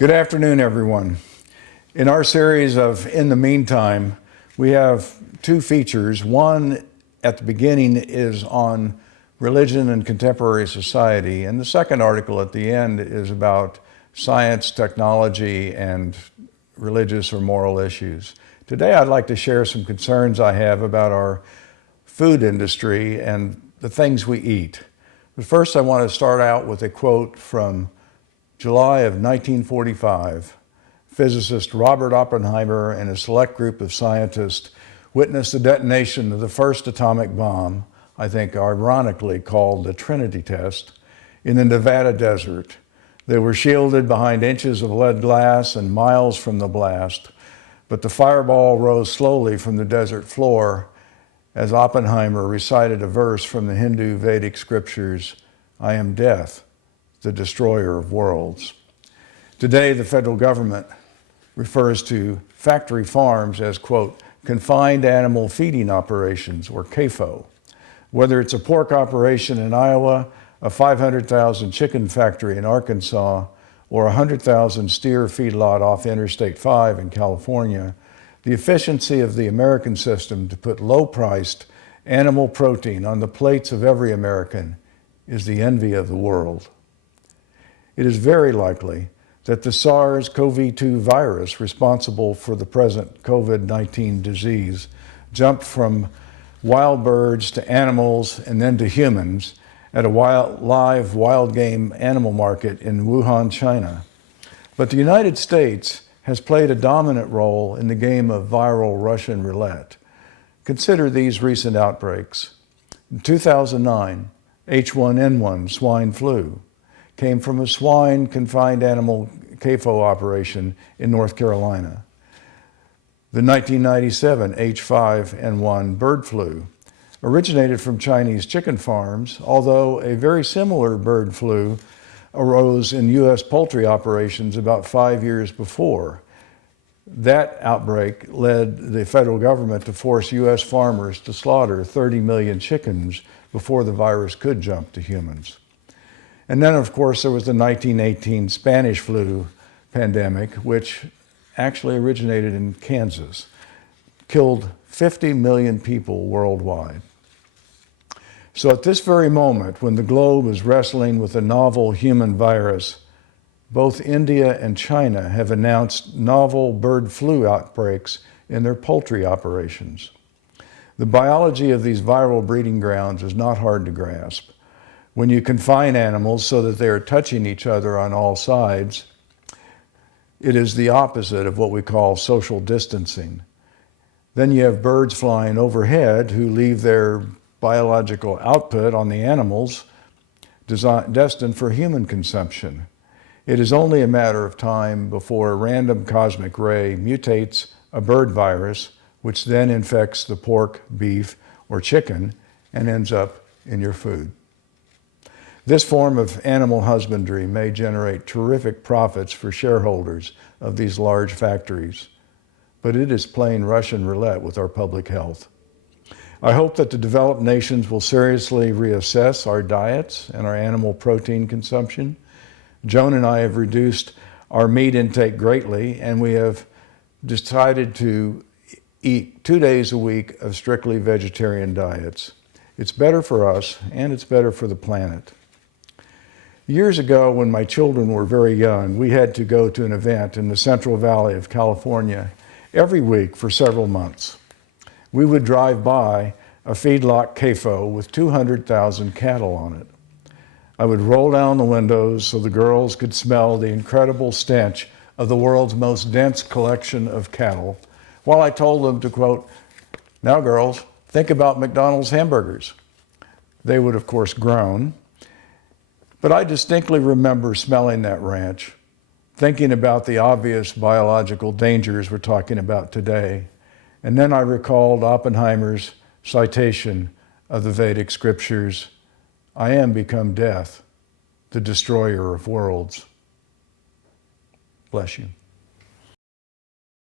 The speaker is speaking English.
Good afternoon, everyone. In our series of In the Meantime, we have two features. One at the beginning is on religion and contemporary society, and the second article at the end is about science, technology, and religious or moral issues. Today, I'd like to share some concerns I have about our food industry and the things we eat. But first, I want to start out with a quote from July of 1945. Physicist Robert Oppenheimer and a select group of scientists witnessed the detonation of the first atomic bomb, I think ironically called the Trinity test, in the Nevada desert. They were shielded behind inches of lead glass and miles from the blast, but the fireball rose slowly from the desert floor as Oppenheimer recited a verse from the Hindu Vedic scriptures, "I am death, the destroyer of worlds." Today, the federal government refers to factory farms as, quote, confined animal feeding operations, or CAFO. Whether it's a pork operation in Iowa, a 500,000 chicken factory in Arkansas, or a 100,000 steer feedlot off Interstate 5 in California, the efficiency of the American system to put low-priced animal protein on the plates of every American is the envy of the world. It is very likely that the SARS-CoV-2 virus responsible for the present COVID-19 disease jumped from wild birds to animals and then to humans at a live wild game animal market in Wuhan, China. But the United States has played a dominant role in the game of viral Russian roulette. Consider these recent outbreaks. In 2009, H1N1 swine flu came from a swine confined animal CAFO operation in North Carolina. The 1997 H5N1 bird flu originated from Chinese chicken farms, although a very similar bird flu arose in U.S. poultry operations about 5 years before. That outbreak led the federal government to force U.S. farmers to slaughter 30 million chickens before the virus could jump to humans. And then, of course, there was the 1918 Spanish flu pandemic, which actually originated in Kansas, killed 50 million people worldwide. So at this very moment, when the globe is wrestling with a novel human virus, both India and China have announced novel bird flu outbreaks in their poultry operations. The biology of these viral breeding grounds is not hard to grasp. When you confine animals so that they are touching each other on all sides, it is the opposite of what we call social distancing. Then you have birds flying overhead who leave their biological output on the animals destined for human consumption. It is only a matter of time before a random cosmic ray mutates a bird virus, which then infects the pork, beef, or chicken and ends up in your food. This form of animal husbandry may generate terrific profits for shareholders of these large factories, but it is plain Russian roulette with our public health. I hope that the developed nations will seriously reassess our diets and our animal protein consumption. Joan and I have reduced our meat intake greatly, and we have decided to eat 2 days a week of strictly vegetarian diets. It's better for us, and it's better for the planet. Years ago, when my children were very young, we had to go to an event in the Central Valley of California every week for several months. We would drive by a feedlot CAFO with 200,000 cattle on it. I would roll down the windows so the girls could smell the incredible stench of the world's most dense collection of cattle, while I told them to, quote, "Now girls, think about McDonald's hamburgers." They would, of course, groan. But I distinctly remember smelling that ranch, thinking about the obvious biological dangers we're talking about today. And then I recalled Oppenheimer's citation of the Vedic scriptures, "I am become death, the destroyer of worlds." Bless you.